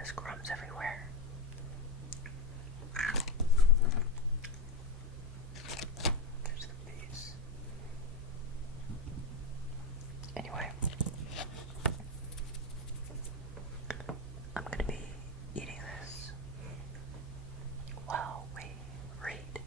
there's crumbs everywhere. There's the bees. Anyway, I'm gonna be eating this while we read.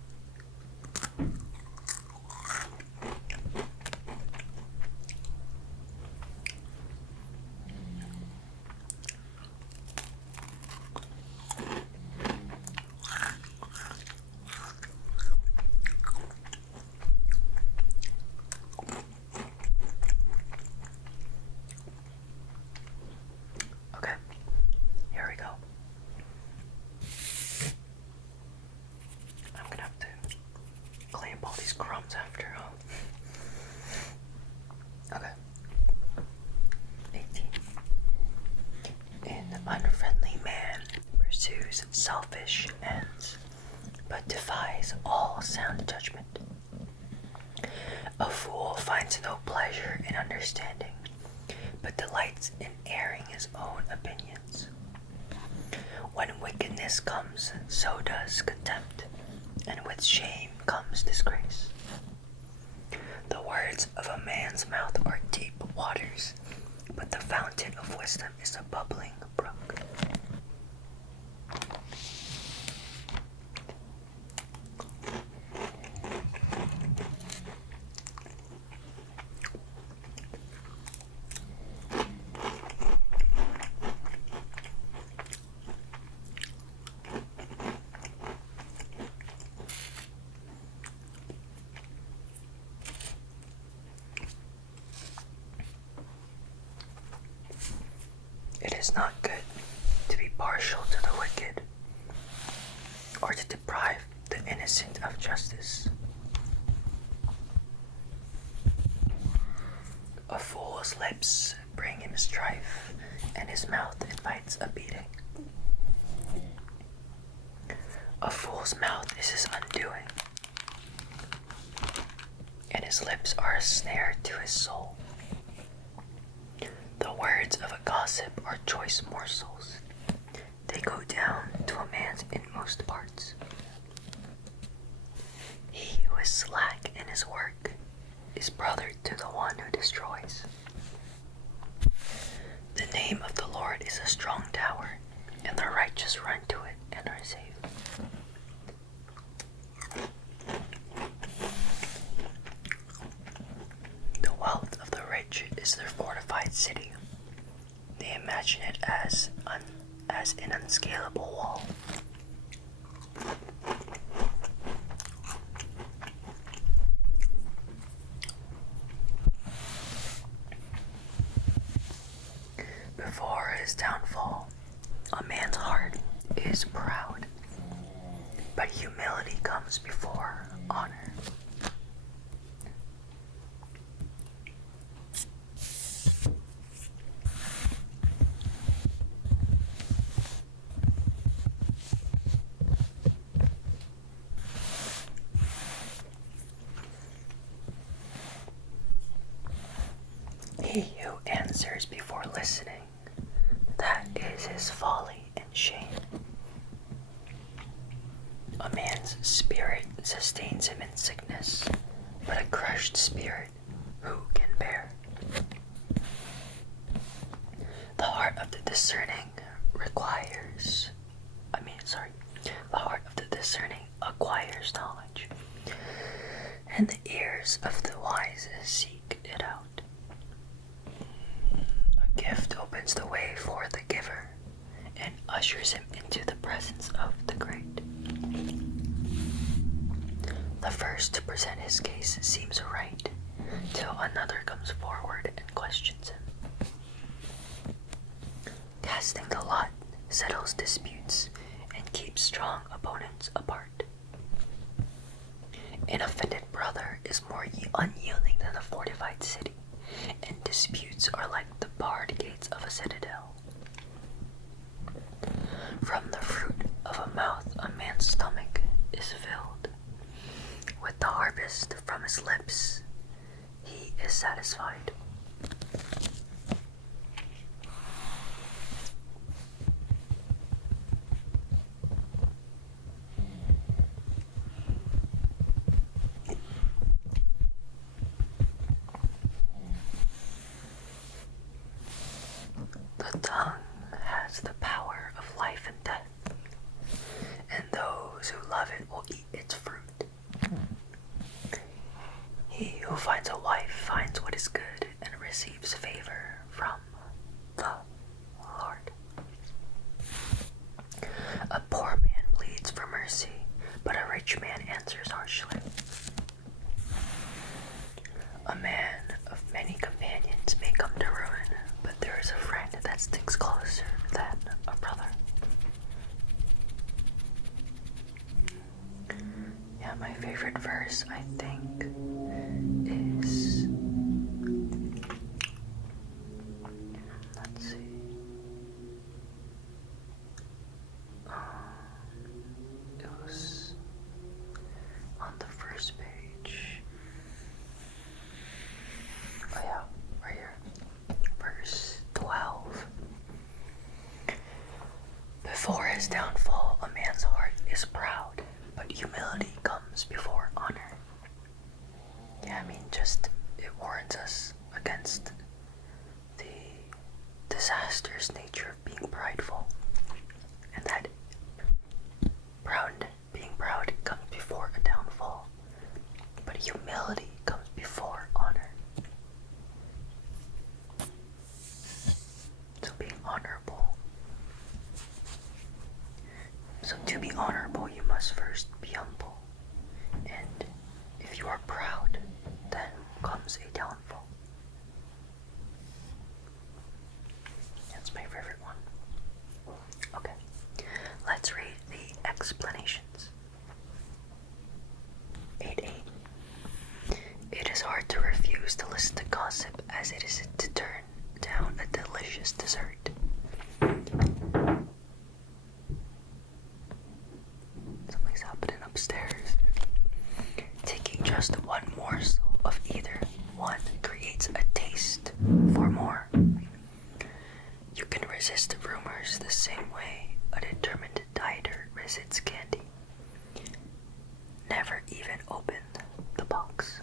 Okay, here we go. I'm gonna have to clean up all these crumbs after. Okay. 18. An unfriendly man pursues selfish ends, but defies all sound judgment. A fool finds no pleasure in understanding, but delights in airing his own opinions. When wickedness comes, so does contempt, and with shame comes disgrace. The words of a man's mouth are deep waters, but the fountain of wisdom is a bubbling brook. It is not good to be partial to the wicked, or to deprive the innocent of justice. A fool's lips bring him strife, and his mouth invites a beating. A fool's mouth is his undoing, and his lips are a snare to his soul. The words of a gossip are choice morsels. They go down to a man's inmost parts. He who is slack in his work is brother to the one who destroys. The name of the Lord is a strong tower, and the righteous run to it and are safe. The wealth of the rich is their fortified city. They imagine it as an unscalable wall. Before his downfall, a man's heart is proud, but humility comes before honor. He who answers before listening, that is his folly and shame. A man's spirit sustains him in sickness, but a crushed spirit who can bear? The heart of the discerning acquires knowledge, and the ears of the wise seek it out. A gift opens the way for the giver and ushers him into the presence of the great. The first to present his case seems right, till another comes forward and questions him. Casting the lot settles disputes and keeps strong opponents apart. An offended brother is more unyielding than a fortified city, and disputes are like the barred gates of a citadel. From the fruit of a mouth a man's stomach is filled. With the harvest from his lips he is satisfied. who finds a wife finds what is good and receives favor from the Lord. A poor man pleads for mercy, but a rich man answers harshly. A man of many companions may come to ruin, but there is a friend that sticks closer than a brother. Yeah, my favorite verse, I think, is, let's see, it was on the first page. Oh yeah, right here, verse 12. Before his downfall, a man's heart is proud, but humility comes before honor. Yeah, I mean, just, it warns us against the disastrous nature of being prideful, and that being proud comes before a downfall, but humility comes before honor. So being honorable. So to be honorable, you must first be humble. And if you are proud, then comes a downfall. That's my favorite one. Okay, let's read the explanations. 8:8. It is hard to refuse to listen to gossip as it is to turn down a delicious dessert. Something's happening upstairs. Taking just one morsel of either one creates a taste for more. You can resist rumors the same way a determined dieter resists candy. Never even open the box.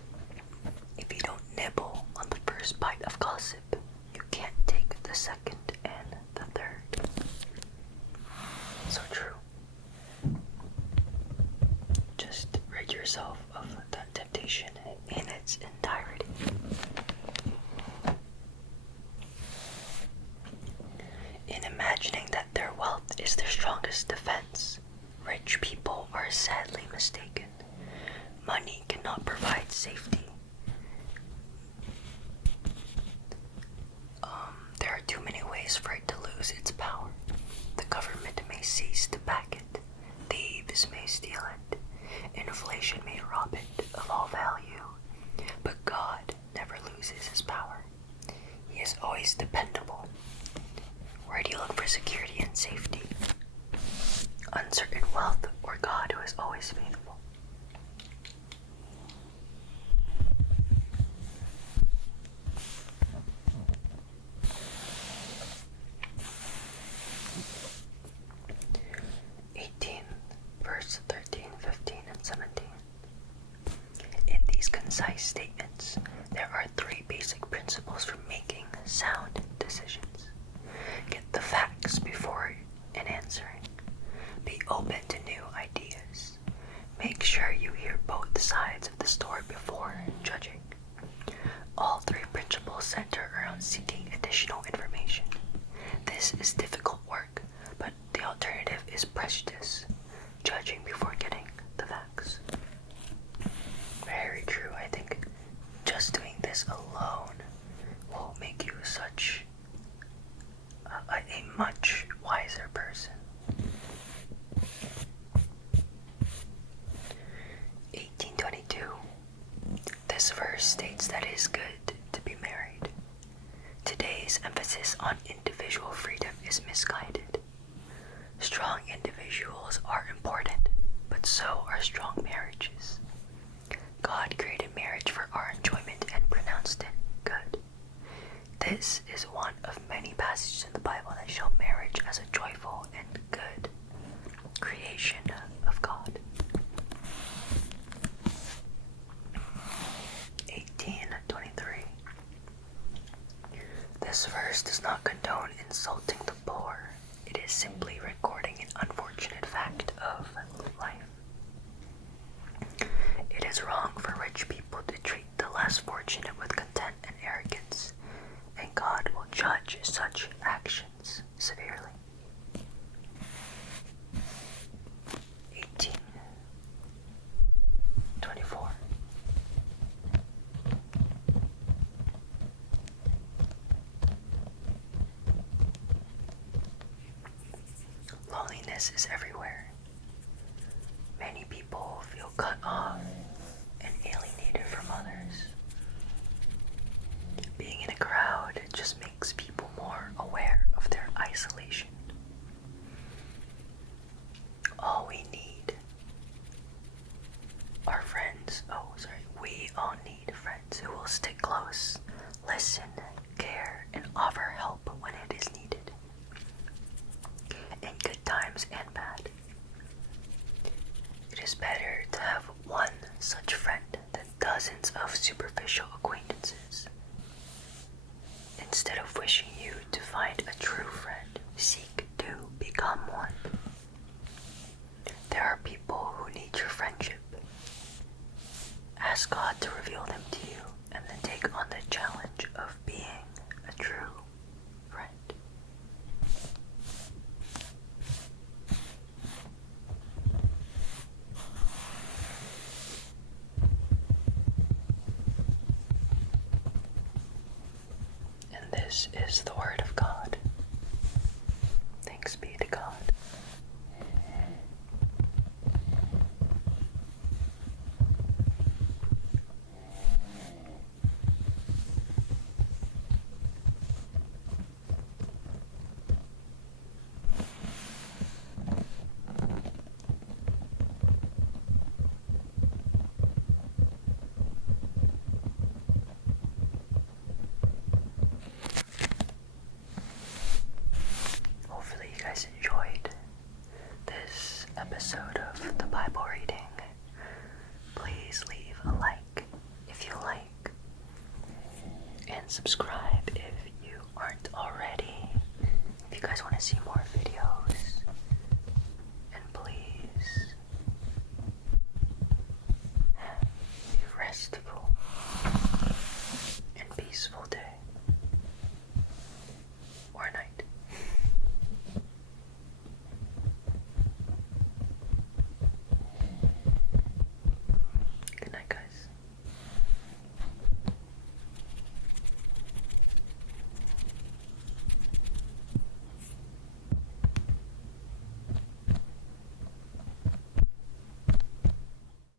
If you don't nibble on the first bite of gossip, you can't take the second and the third. So true. Just rid yourself of that temptation in its entirety. In imagining that their wealth is their strongest defense, rich people are sadly mistaken. Money cannot provide safety. There are too many ways for it to lose its power. The government may cease to back it. Thieves may steal it. Inflation may rob it of all value. But God never loses his power. He is always dependable. Where do you look for security and safety? Uncertain wealth or God who is always faithful? Verse 13, 15, and 17. In these concise statements, there are three basic principles for making sound decisions. Get the facts before and answering. Be open to new ideas. Make sure you hear both sides of the story before judging. All three principles center around seeking additional information. This is difficult work, but the alternative is prejudice. Judging before getting the facts. Very true. I think just doing this alone will make you such a much wiser person. 18:22. This verse states that it is good to be married. Today's emphasis on individual freedom is misguided. Strong individuals are important, but so are strong marriages. God created marriage for our enjoyment and pronounced it good. This is one of many passages in the Bible that show marriage as a joyful and good creation of God. 18:23. This verse does not condone insulting the poor. It is simply recording an unfortunate fact of life. It is wrong for rich people to treat the less less fortunate with content and arrogance, and God will judge such actions severely. 18:24. Loneliness is everywhere. Many people feel cut off and alienated from others. Being in a crowd just makes people more aware of their isolation. All we need are friends. We all need friends who will stick close, listen, care, and offer help when it is needed, in good times and bad. It is better to have one such friend than dozens of superficial acquaintances. Instead of wishing you to find a true friend, seek to become one. There are people who need your friendship. Ask God to reveal them to you, and then take on the challenge of being a true friend. And this is the Word of God.